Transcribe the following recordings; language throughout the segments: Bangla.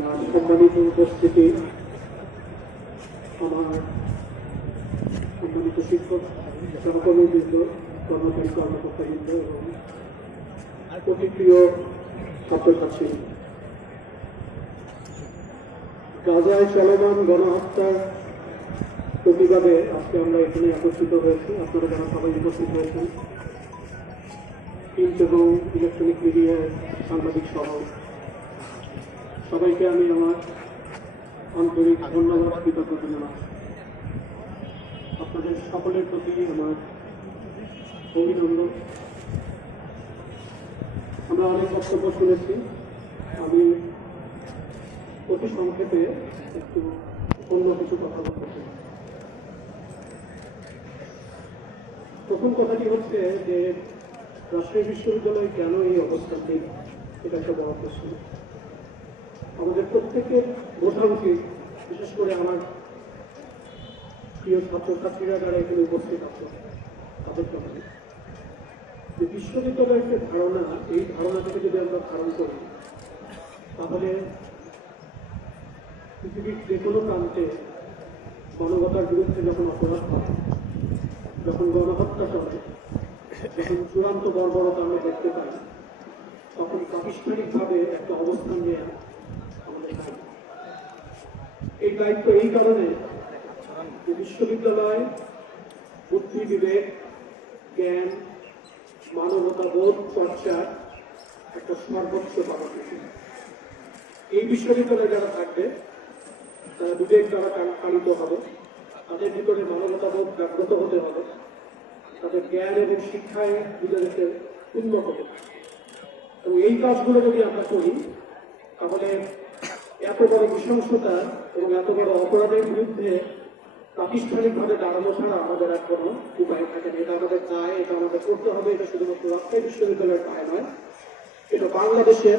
সম্মানিত উপস্থিতি, আমার সম্মানিত শিক্ষক সহকর্মীবৃন্দ, কর্মচারী কর্মকর্তাবৃন্দ এবং অতি প্রিয় ছাত্রছাত্রী, গাজায় চলমান গণহত্যার প্রতিবাদে আজকে আমরা এখানে একত্রিত হয়েছি। আপনারা যারা সবাই উপস্থিত হয়েছেন, প্রিন্ট এবং ইলেকট্রনিক মিডিয়ার সাংবাদিক সহ সবাইকে আমি আমার আন্তরিক ধন্যবাদ, কৃতজ্ঞতা জানাচ্ছি। আপনাদের সকলের প্রতি আমার অভিনন্দন। আমরা অনেক বক্তব্য শুনেছি, আমি অতি সংক্ষেপে একটু অন্য কিছু কথা বলতে চাই। প্রথম কথাটি হচ্ছে যে রাজশাহী বিশ্ববিদ্যালয় কেন এই অবস্থান নেই, এটা একটা বড় প্রশ্ন। আমাদের প্রত্যেকের বোঝা উচিত, বিশেষ করে আমার প্রিয় ছাত্রছাত্রীরা যারা এখানে উপস্থিত আছে তাদের কথা, যে বিশ্ববিদ্যালয়ের যে ধারণা, এই ধারণা থেকে যদি আমরা ধারণ করি তাহলে পৃথিবীর যে কোনো প্রান্তে মানবতার বিরুদ্ধে যখন অপরাধ হয়, যখন গণহত্যা চলে, যখন চূড়ান্ত বর্বরতা আমরা দেখতে পাই, তখন প্রাতিষ্ঠানিকভাবে একটা অবস্থান নেওয়া আমাদের দায়িত্ব। এই দায়িত্ব এই কারণে যে বিশ্ববিদ্যালয় বুদ্ধি, বিবেক, জ্ঞান, মানবতাবোধ চর্চার একটা সর্বোচ্চ কর্মসূচি। এই বিশ্ববিদ্যালয়ে যারা থাকবে তারা বিবেক দ্বারা পালিত হবে, তাদের ভিতরে মানবতাবোধ জাগ্রত হতে হবে, তাদের জ্ঞান এবং শিক্ষায় নিজেদেরকে উন্নত হবে। এবং এই কাজগুলো যদি আমরা করি তাহলে এত বড় নৃশংসতা এবং এত বড় অপরাধের বিরুদ্ধে প্রাতিষ্ঠানিকভাবে দাঁড়ানো ছাড়া আমাদের আর কোনো উপায় থাকে না। এটা আমাদের দায়, এটা আমাদের করতে হবে। এটা শুধুমাত্র রাজশাহী বিশ্ববিদ্যালয়ের দায় নয়, এটা বাংলাদেশের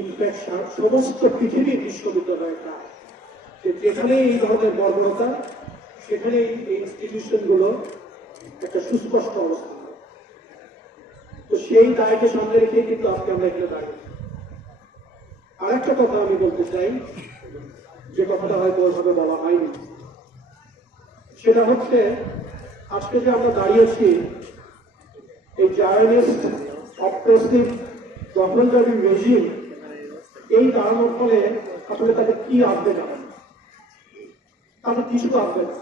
ইনফ্যাক্ট সমস্ত পৃথিবীর বিশ্ববিদ্যালয়ের দায়। যেখানে এই ধরনের বর্বরতা, সেখানে এই ইনস্টিটিউশনগুলো একটা সুস্পষ্ট অবস্থা। তো সেই দায়কে সামনে রেখে কিন্তু আজকে আমরা এখানে দাঁড়িয়েছি। আরেকটা কথা আমি বলতে চাই, যে কথাটা হয়তো ওইভাবে বলা হয়নি, সেটা হচ্ছে আজকে যে আমরা দাঁড়িয়েছি এই জায়নিস্ট অপ্রেসিভ দখলদারি রেজিম, এই দাঁড়ানোর ফলে আসলে তাকে কি আসবে না, তাকে কিছু আসবে না।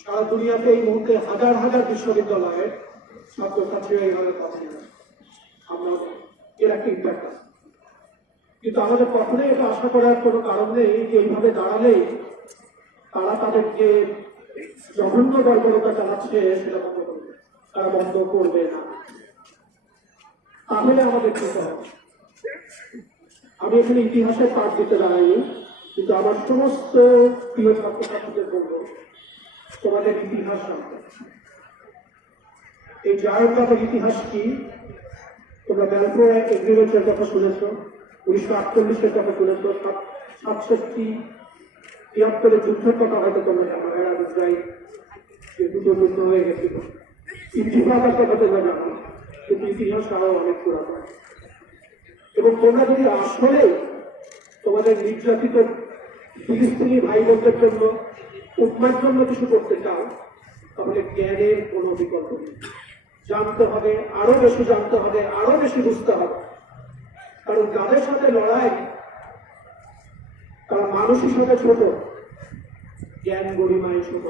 সারা দুনিয়াতে এই মুহূর্তে হাজার হাজার বিশ্ববিদ্যালয়ের ছাত্রছাত্রীরা এইভাবে পাচ্ছে না, আমরা এর একটা ইম্প্যাক্ট আছে। কিন্তু আমাদের কখনোই এটা আশা করার কোনো কারণ নেই যে এইভাবে দাঁড়ালেই তারা তাদের যে জঘন্য বর্বরতা চালাচ্ছে সেটা বন্ধ করবে, তারা বন্ধ করবে না। তাহলে আমাদের কি হবে? আমি এখানে ইতিহাসের পাঠ দিতে দাঁড়াইনি, কিন্তু আমার সমস্ত প্রিয় ছাত্রছাত্রীদের বলবো, তোমাদের ইতিহাস জানতে। এই জায়গার ইতিহাস কি? তোমরা ব্যালফোর এগ্রিমেন্টের কথা শুনেছ, 1948-এর কথা শুনেছ, 67-73 যুদ্ধের কথা হয়তো তোমরা জানো, আরব ইসরায়েল যে দুটো যুদ্ধ হয়ে গেছিল। ইতিহাসের কথা তোমরা জানো, কিন্তু ইতিহাস আরো অনেক পুরাতন। এবং তোমরা যদি আসলে তোমাদের নির্যাতিত ফিলিস্তিনি ভাই বোনদের জন্য, উম্মার জন্য কিছু করতে চাও, তাহলে জ্ঞানের কোনো বিকল্প নেই। জানতে হবে, আরো বেশি জানতে হবে, আরো বেশি বুঝতে হবে। কারণ যাদের সাথে লড়াই তারা মানুষ হিসাবে ছোট, জ্ঞান গরিমায় ছোট।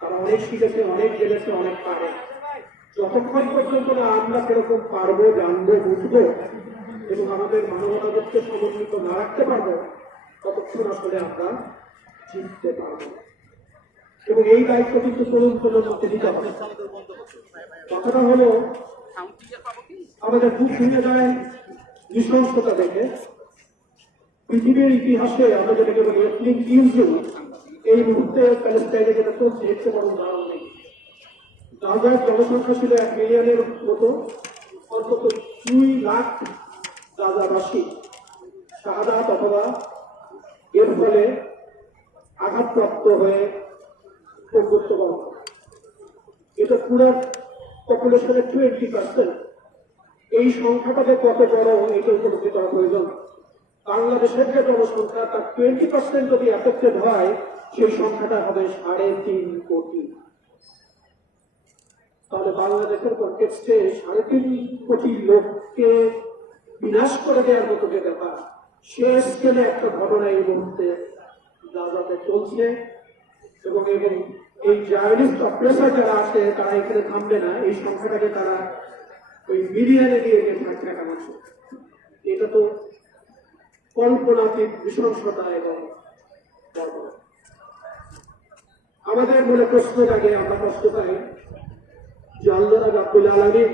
তারা অনেক শিখেছে, অনেক জেনেছে, অনেক পারে। যতক্ষণ পর্যন্ত না আমরা সেরকম পারবো, জানবো, বুঝবো এবং আমাদের মানবতাবোধকে সমন্বিত না রাখতে পারবো, ততক্ষণ আসলে আমরা জিততে পারবো। এবং এই দায়িত্ব কিন্তু তরুণ প্রজন্মকে দিতে হবে। কথাটা হলো, আমাদের বুক ভেঙে যায় নৃশংসতা দেখে। পৃথিবীর ইতিহাসে আমরা যেটাকে বলি এথনিক ক্লিনজিং, এই মুহূর্তে প্যালেস্টাইনে যেটা চলছে, এর চেয়ে বড় উদাহরণ নেই। গাজার জনসংখ্যা ছিল 1 মিলিয়নের মতো, অন্তত 2 লাখ গাজাবাসী শাহাদাত অথবা এর ফলে আঘাতপ্রাপ্ত হয়ে মৃত্যুবরণ। এটা পুরো পপুলেশনের 20%। এই সংখ্যাটাকে কত বড় এটা উপলব্ধি করা প্রয়োজন। বাংলাদেশের যে জনসংখ্যা তার 20% যদি এফেক্টেড হয়, সেই সংখ্যাটা হবে 3.5 কোটি। তাহলে বাংলাদেশের কনটেক্সটে 3.5 কোটি লোককে বিনাশ করে দেওয়ার মতো যে ব্যাপার, সে স্কেলে একটা ঘটনা এই মুহূর্তে গাজাতে চলছে। এবং এই জার্নালিস্ট অপ্রেসার যারা আছে তারা এখানে থামবে না, এই সংখ্যাটাকে তারা ওই মিলিয়নে দিয়ে টাকা মারছে। এটা তো কল্পনাতীত নৃশংসতা এবং বর্বরতা। আমাদের মনে প্রশ্ন জাগে, আমরা কষ্ট পাই যে আল্লাহ রাব্বুল আলামিন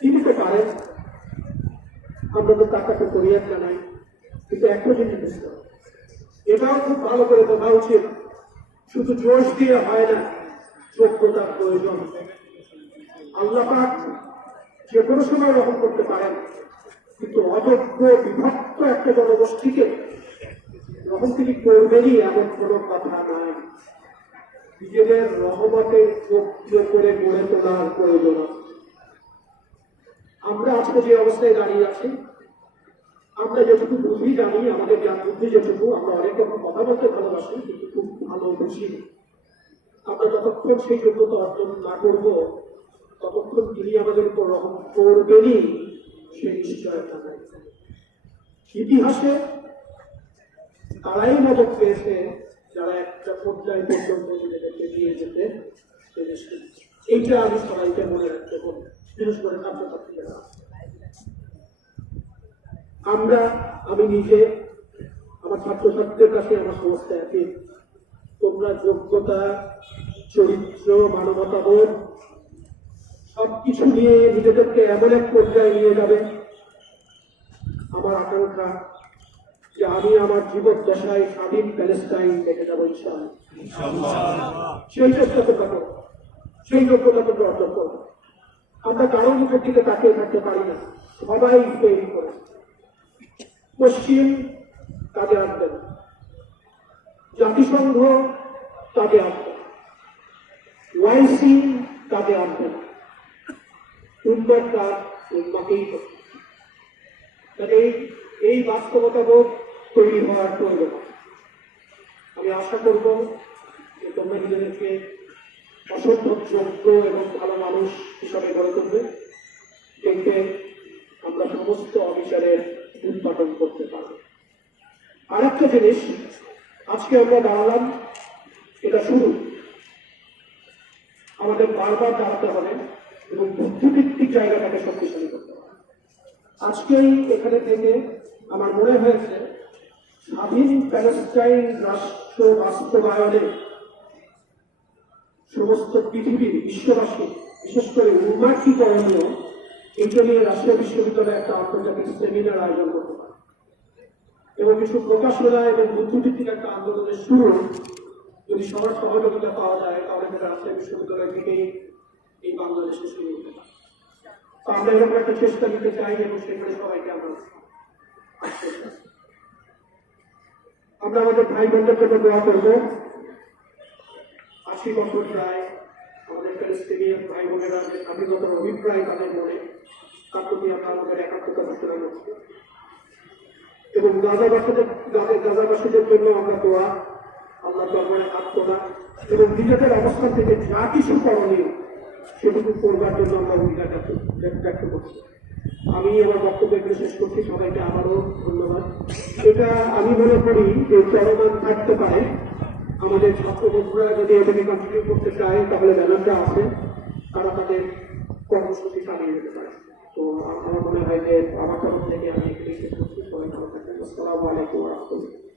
তিনি তো পারেন, আমরা তো তার কাছে ফরিয়াদ জানাই, কিন্তু একটা জিনিস এটাও খুব ভালো করে বোঝা উচিত, শুধু জোশ দিয়ে হয় না, যোগ্যতার প্রয়োজন। আল্লাহ পাক যে কোনো সময় রহম করতে পারেন, কিন্তু অযোগ্য বিভক্ত একটা জনগোষ্ঠীকে রহম তিনি করবেনই এমন কোনো কথা নাই। নিজেদের রহমতে যোগ্য করে গড়ে তোলার প্রয়োজন আছে। আমরা আজকে যে অবস্থায় দাঁড়িয়ে আছি, আমরা যেটুকু বুঝি জানি, আমাদের জ্ঞান বুদ্ধি যেটুকু, আমরা অনেক রকম কথা বলতে ভালোবাসি, কিন্তু খুব ভালো বুঝি। আমরা যতক্ষণ সেই যোগ্যতা অর্জন না করব, ততক্ষণ তিনি আমাদের উপর রহম করবেনই সে নিশ্চয়তা নাই। ইতিহাসে তারাই মদত পেয়েছে যারা একটা পর্যায় পর্যন্ত নিজেদেরকে দিয়ে যেতে পেরেছে। এইটা আমি সবাইকে মনে রাখতে বলি, বিশেষ করে ছাত্রছাত্রীরা। আমি নিজে আমার ছাত্রছাত্রীদের কাছে আমার সমস্যা একই, তোমরা যোগ্যতা, চরিত্র, মানবতাবোধ সবকিছু নিয়ে নিজেদেরকে এমন এক পর্যায়ে নিয়ে যাবে। আমার আকাঙ্ক্ষা যে আমি আমার জীবদ্দশায় স্বাধীন প্যালেস্টাইন দেখে যাবো ইনশাআল্লাহ। সেই চেষ্টা করতে পারবো, সেই যোগ্যতা তোমরা অর্জন করবো। আমরা কারো মুখের দিকে তাকিয়ে থাকতে পারি না, সবাই তৈরি করে। পশ্চিম কাজে আসবেন, জাতিসংঘ কাজে আসবেন, ওয়াইসি কাজে আসবেন, উন্নত কাজ উন্নতেই করবে। এই বাস্তবতাবোধ তৈরি হওয়ার প্রয়োজন। আমি আশা করব যে তোমরা নিজেদেরকে অসম্ভব যোগ্য এবং ভালো মানুষ হিসাবে গড়ে তুলবে, দেখবে আমরা সমস্ত অফিসারের উৎপাদন করতে পারব। আর একটা জিনিস, আজকে আমরা দাঁড়ালাম, এটা শুরু। আমাদের বারবার দাঁড়াতে হবে এবং বুদ্ধিভিত্তিক জায়গাটাকে শক্তিশালী করতে হবে। আজকেই এখানে থেকে আমার মনে হয়েছে স্বাধীন প্যালেস্টাইন রাষ্ট্র বাস্তবায়নে সমস্ত পৃথিবীর বিশ্ববাসী, বিশেষ করে উম্মার কি করণীয়, এইটা নিয়ে রাষ্ট্রীয় বিশ্ববিদ্যালয়ে একটা আন্তর্জাতিক সেমিনার আয়োজন করতে পারে এবং কিছু প্রকাশনা এবং বুদ্ধিভিত্তিক একটা আন্দোলনের শুরু যদি সবার সহযোগিতা পাওয়া যায়, তাহলে সেটা রাষ্ট্রীয় বিশ্ববিদ্যালয় থেকেই এই বাংলাদেশে শুরু হতে পারে। তো আমরা এরকম একটা চেষ্টা নিতে চাই এবং সেখানে সবাইকে আমরা আমাদের ভাই বোনদের জন্য দোয়া করবো। 80 বছর প্রায় আমাদের প্যালেস্টাইনিয়ান ভাই বোনেরা যে স্বাধীনতার অভিপ্রায় তাদের মনে, তার প্রতি আমরা আমাদের একাত্মতা ঘোষণা করছি এবং গাজাবাসীদের জন্য আমরা দোয়া, আল্লাহ দরবারে হাত তোলা এবং নিজেদের অবস্থান থেকে যা কিছু করণীয় সেটুকু করবার জন্য আমরা অঙ্গীকার ব্যক্ত করছি। আমি আমার বক্তব্য এখানে শেষ করছি, সবাইকে আবারও ধন্যবাদ। এটা আমি মনে করি যে চলমান থাকতে পারে। আমাদের ছাত্র বন্ধুরা যদি এটাকে কন্টিনিউ করতে চায়, তাহলে ব্যানারটা আছে, তারা তাদের কর্মসূচি চালিয়ে যেতে পারে। তো আমার মনে হয় যে আমার তরফ থেকে আমি এখানে শেষ করছি। সবাই ভালো থাকবেন। আসসালামু আলাইকুম ওয়া রাহমাতুল্লাহ।